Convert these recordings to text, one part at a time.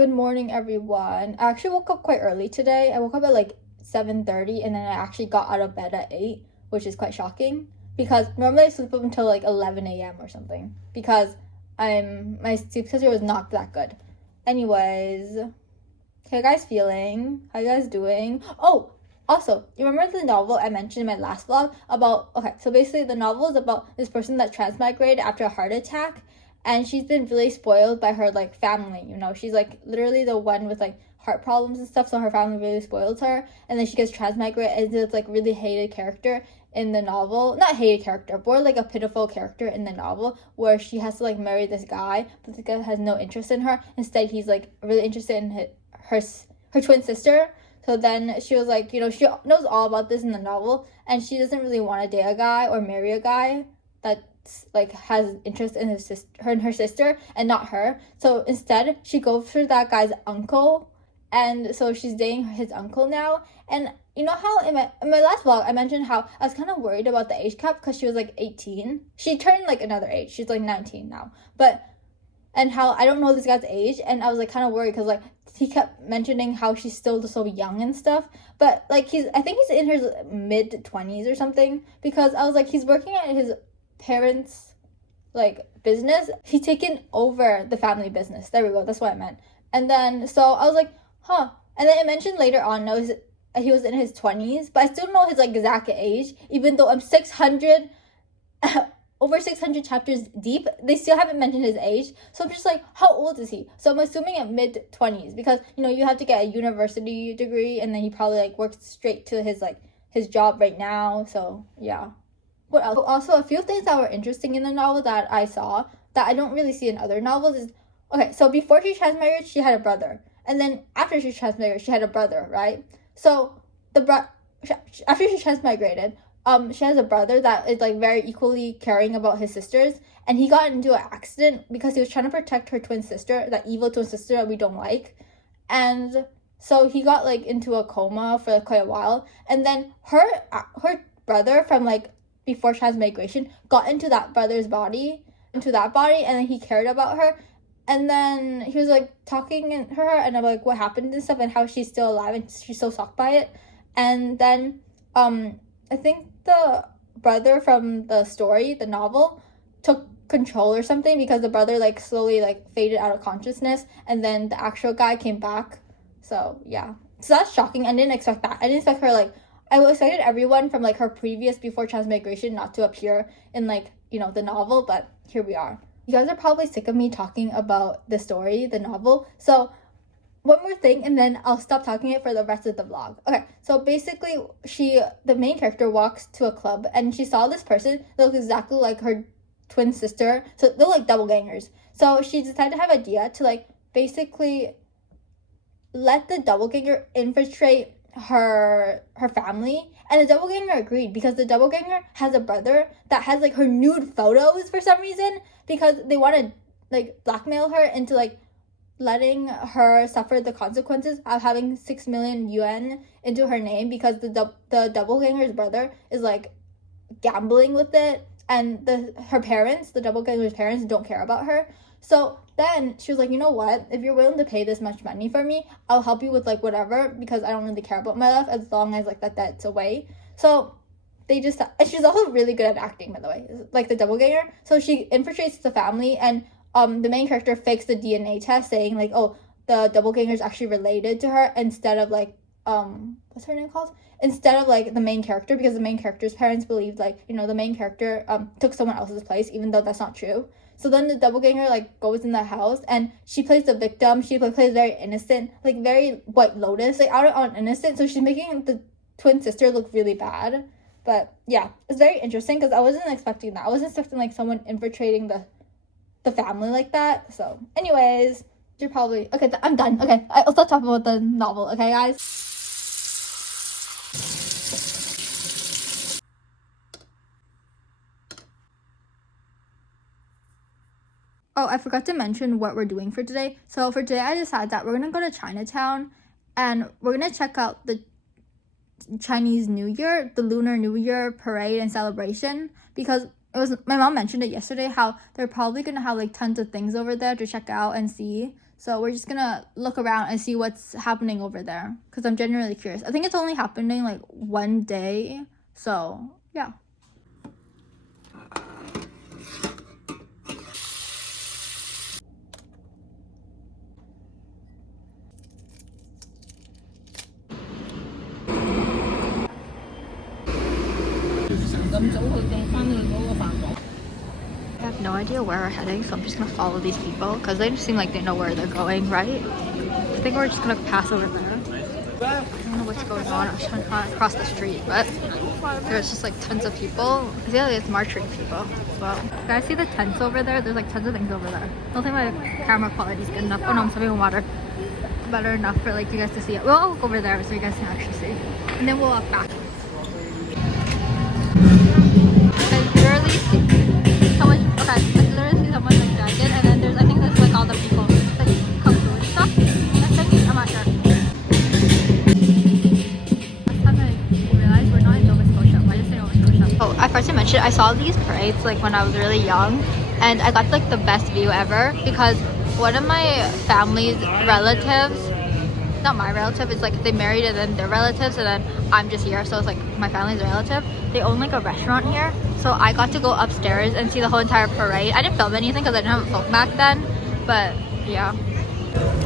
Good morning, everyone. I actually woke up quite early today. I woke up at like 7:30 and then I actually got out of bed at 8, which is quite shocking because normally I sleep up until like 11 a.m. or something because my sleep schedule was not that good. Anyways, how you guys feeling? How you guys doing? Oh, also, you remember the novel I mentioned in my last vlog about, okay, so basically the novel is about this person that transmigrated after a heart attack, and she's been really spoiled by her like family, she's like literally the one with like heart problems and stuff, so her family really spoils her, and then she gets transmigrated into this like really hated character in the novel, not hated character, more like a pitiful character in the novel, where she has to like marry this guy, but this guy has no interest in her. Instead, he's like really interested in her twin sister. So then she was like, she knows all about this in the novel, and she doesn't really want to date a guy or marry a guy that like has interest in her sister and not her. So instead she goes for that guy's uncle, and so she's dating his uncle now. And you know how in my last vlog I mentioned how I was kind of worried about the age cap because she was like 18. She turned like another age, she's like 19 now, and how I don't know this guy's age, and I was like kind of worried because like he kept mentioning how she's still so young and stuff, but like I think he's in his mid-20s or something, because I was like, he's working at his parents like business. He's taken over the family business, there we go, that's what I meant. And then so I was like, and then it mentioned later on he was in his 20s, but I still don't know his like exact age, even though I'm 600 over 600 chapters deep. They still haven't mentioned his age, so I'm just like, how old is he? So I'm assuming at mid-20s, because you have to get a university degree, and then he probably like works straight to his job right now. So yeah. What else? Also, a few things that were interesting in the novel that I saw that I don't really see in other novels is, okay, so before she transmarried, she had a brother, and then after she transmarried, she had a brother, right? So after she transmigrated, she has a brother that is like very equally caring about his sisters, and he got into an accident because he was trying to protect her twin sister, that evil twin sister that we don't like. And so he got like into a coma for like, quite a while, and then her brother from like before transmigration got into that body, and then he cared about her, and then he was like talking to her and about like what happened and stuff, and how she's still alive and she's so shocked by it. And then I think the brother from the story, the novel, took control or something, because the brother like slowly like faded out of consciousness, and then the actual guy came back. So yeah, so that's shocking. I didn't expect that. I didn't expect her like, I expected everyone from like her previous before transmigration not to appear in like the novel, but here we are. You guys are probably sick of me talking about the story, the novel, so one more thing and then I'll stop talking it for the rest of the vlog. Okay, so basically the main character walks to a club, and she saw this person that looks exactly like her twin sister, so they're like doppelgangers. So she decided to have an idea to like basically let the doppelganger infiltrate her family, and the doppelganger agreed, because the doppelganger has a brother that has like her nude photos for some reason, because they want to like blackmail her into like letting her suffer the consequences of having 6 million yuan into her name, because the doppelganger's brother is like gambling with it, and her parents, the doppelganger's parents, don't care about her. So then she was like, you know what, if you're willing to pay this much money for me, I'll help you with like whatever, because I don't really care about my life as long as like that's away. So and she's also really good at acting, by the way, like the doppelganger. So she infiltrates the family, and the main character fakes the DNA test, saying like, oh, the doppelganger is actually related to her, instead of like what's her name called, instead of like the main character, because the main character's parents believed like the main character took someone else's place, even though that's not true. So then the doppelganger like goes in the house, and she plays the victim. She plays very innocent, like very White Lotus, like out on innocent. So she's making the twin sister look really bad. But yeah, it's very interesting because I wasn't expecting that. I wasn't expecting like someone infiltrating the family like that. So anyways, you're probably okay. I'm done. Okay, I'll stop talking about the novel. Okay, guys. Oh, I forgot to mention what we're doing for today. So for today, I decided that we're gonna go to Chinatown, and we're gonna check out the Chinese New Year, the Lunar New Year parade and celebration, because my mom mentioned it yesterday how they're probably gonna have like tons of things over there to check out and see. So we're just gonna look around and see what's happening over there because I'm genuinely curious. I think it's only happening like one day. So yeah. I have no idea where we're heading, so I'm just gonna follow these people because they just seem like they know where they're going, right? I think we're just gonna pass over there. I don't know what's going on. I was trying to cross the street, but there's just like tons of people. I feel like it's marching people as well. You guys see the tents over there? There's like tons of things over there. I don't think my camera quality is good enough. Oh no, I'm sipping water. Better enough for like you guys to see it. We'll all go over there so you guys can actually see. And then we'll walk back. I literally see someone, okay, I literally see someone like dragon, and then there's, I think that's like all the people like come through and stuff. I think, I'm not sure. Last time I realized we're not in Nova Scotia. Why did I say Nova Scotia? Oh, I forgot to mention, I saw these parades like when I was really young, and I got like the best view ever because one of my family's relatives, not my relative, it's like they married and then their relatives, and then I'm just here, so it's like my family's relative. They own like a restaurant here, so I got to go upstairs and see the whole entire parade. I didn't film anything because I didn't have a phone back then, but yeah.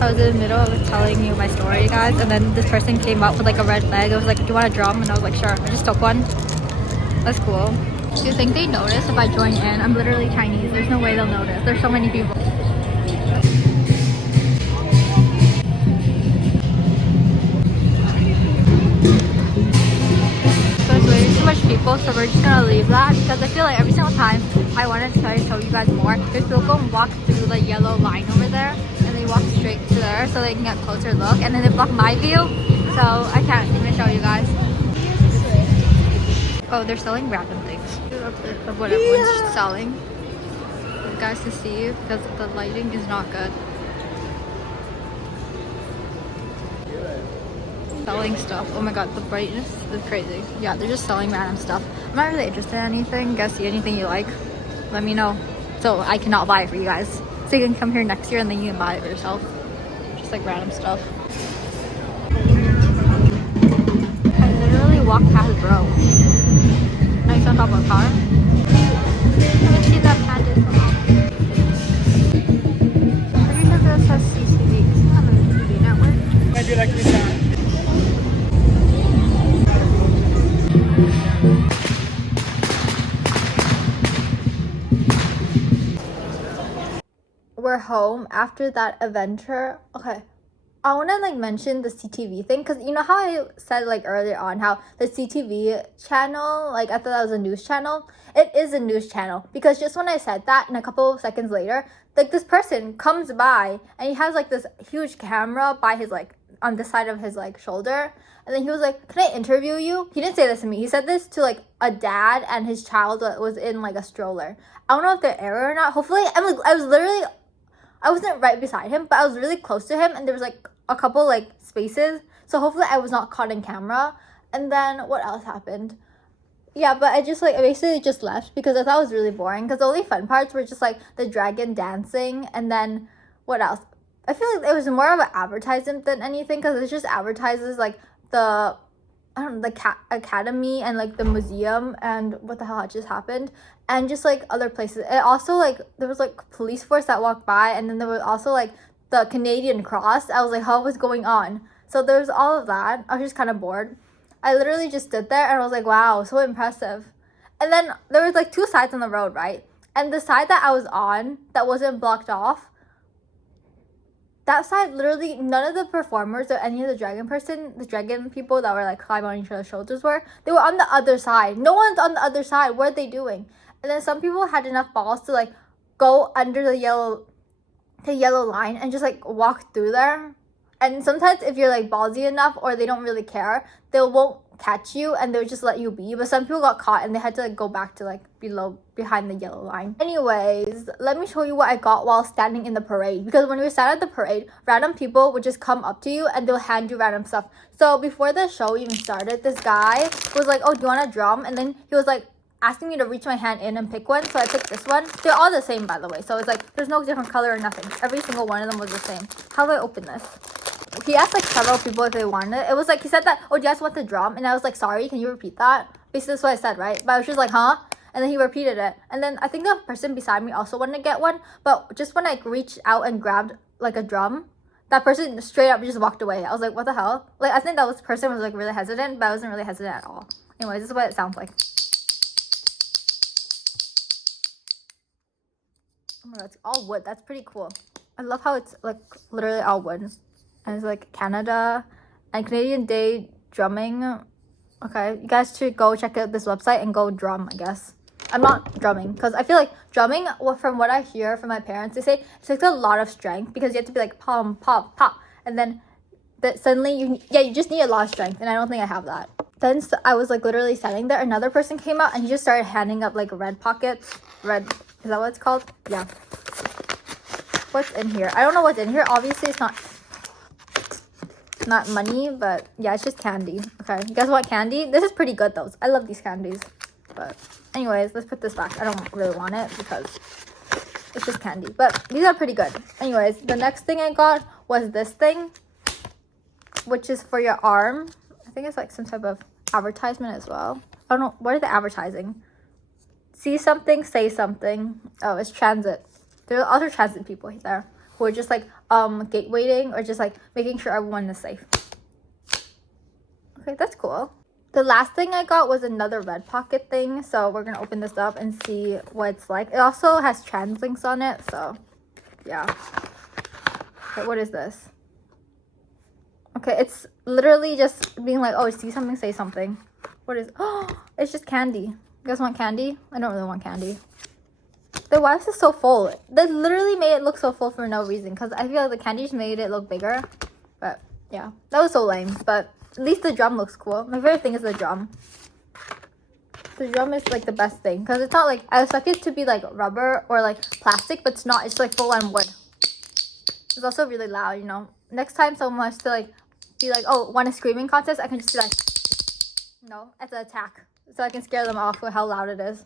I was in the middle of telling you my story, guys, and then this person came up with like a red flag. I was like, do you want a drum? And I was like, sure. I just took one. That's cool. Do you think they notice if I join in? I'm literally Chinese. There's no way they'll notice. There's so many people. Much people, so we're just gonna leave that because I feel like every single time I want to try to show you guys more, there's people go and walk through the yellow line over there and they walk straight to there so they can get a closer look, and then they block my view, so I can't even show you guys. Oh, they're selling random things of what everyone's selling. You guys can see because the lighting is not good. Selling stuff. Oh my god, the brightness is crazy. Yeah, they're just selling random stuff. I'm not really interested in anything. Guys, see anything you like, let me know so I cannot buy it for you guys, so you can come here next year and then you can buy it for yourself. Just like random stuff. I literally walked past bro. Now he's on top of a car. You can see that panda is pretty sure that says CCV. It's not a TV network. I do like this. We're home after that adventure. Okay, I want to like mention the CTV thing because you know how I said like earlier on how the CTV channel, like I thought that was a news channel. It is a news channel because just when I said that, and a couple of seconds later, like this person comes by and he has like this huge camera by his like on the side of his like shoulder, and then he was like, "Can I interview you?" He didn't say this to me. He said this to like a dad and his child that was in like a stroller. I don't know if they're error or not. Hopefully, I wasn't right beside him, but I was really close to him, and there was like a couple like spaces, so hopefully I was not caught in camera. And then what else happened? Yeah, but I basically just left because I thought it was really boring because the only fun parts were just like the dragon dancing, and then what else? I feel like it was more of an advertisement than anything because it just advertises like the academy and like the museum and what the hell had just happened, and just like other places. It also like there was like police force that walked by, and then there was also like the Canadian Cross. I was like, what was going on? So there was all of that. I was just kind of bored. I literally just stood there and I was like, wow, so impressive. And then there was like two sides on the road, right? And the side that I was on that wasn't blocked off, that side, literally none of the performers or any of the dragon people that were like climbing on each other's shoulders they were on the other side. No one's on the other side. What are they doing? And then some people had enough balls to like go under the yellow line and just like walk through there. And sometimes if you're like ballsy enough or they don't really care, they won't catch you and they'll just let you be. But some people got caught and they had to like go back to like behind the yellow line. Anyways, let me show you what I got while standing in the parade, because when we stand at the parade, random people would just come up to you and they'll hand you random stuff. So before the show even started, this guy was like, oh, do you want a drum? And then he was like, asking me to reach my hand in and pick one. So I picked this one. They're all the same, by the way. So it's like, there's no different color or nothing. Every single one of them was the same. How do I open this? He asked like several people if they wanted it. It was like, he said that, oh, do you guys want the drum? And I was like, sorry, can you repeat that? Basically, that's what I said, right? But I was just like, huh? And then he repeated it. And then I think the person beside me also wanted to get one. But just when I reached out and grabbed like a drum, that person straight up just walked away. I was like, what the hell? Like, I think that person was like really hesitant, but I wasn't really hesitant at all. Anyways, this is what it sounds like. Oh my god, it's all wood. That's pretty cool. I love how it's like literally all wood. And it's like Canada and Canadian Day drumming. Okay, you guys should go check out this website and go drum, I guess. I'm not drumming because I feel like drumming, well, from what I hear from my parents, they say it takes a lot of strength because you have to be like pom, pop, pop. And then suddenly you just need a lot of strength. And I don't think I have that. Then I was like literally standing there. Another person came out and he just started handing up like red pockets. Red, is that what it's called? Yeah. What's in here? I don't know what's in here. Obviously it's not money, but yeah, it's just candy. Okay, you guys want candy? This is pretty good though. I love these candies. But anyways, let's put this back. I don't really want it because it's just candy. But these are pretty good. Anyways, the next thing I got was this thing, which is for your arm. I think it's like some type of advertisement as well. I don't know. What are they advertising? See something, say something. Oh, it's transit. There are other transit people there who are just like gate waiting or just like making sure everyone is safe. Okay, that's cool. The last thing I got was another red pocket thing. So we're gonna open this up and see what it's like. It also has trans links on it. So yeah. Okay, what is this? Okay, it's literally just being like, oh, see something, say something. What is, oh, it's just candy. You guys want candy? I don't really want candy. Then why is this so full? They literally made it look so full for no reason. Because I feel like the candy just made it look bigger. But yeah, that was so lame. But at least the drum looks cool. My favorite thing is the drum. The drum is like the best thing. Because it's not like, I expect it to be like rubber or like plastic. But it's not. It's like full on wood. It's also really loud, you know. Next time someone wants to like be like, oh, want a screaming contest, I can just be like, no, it's an attack. So I can scare them off with how loud it is.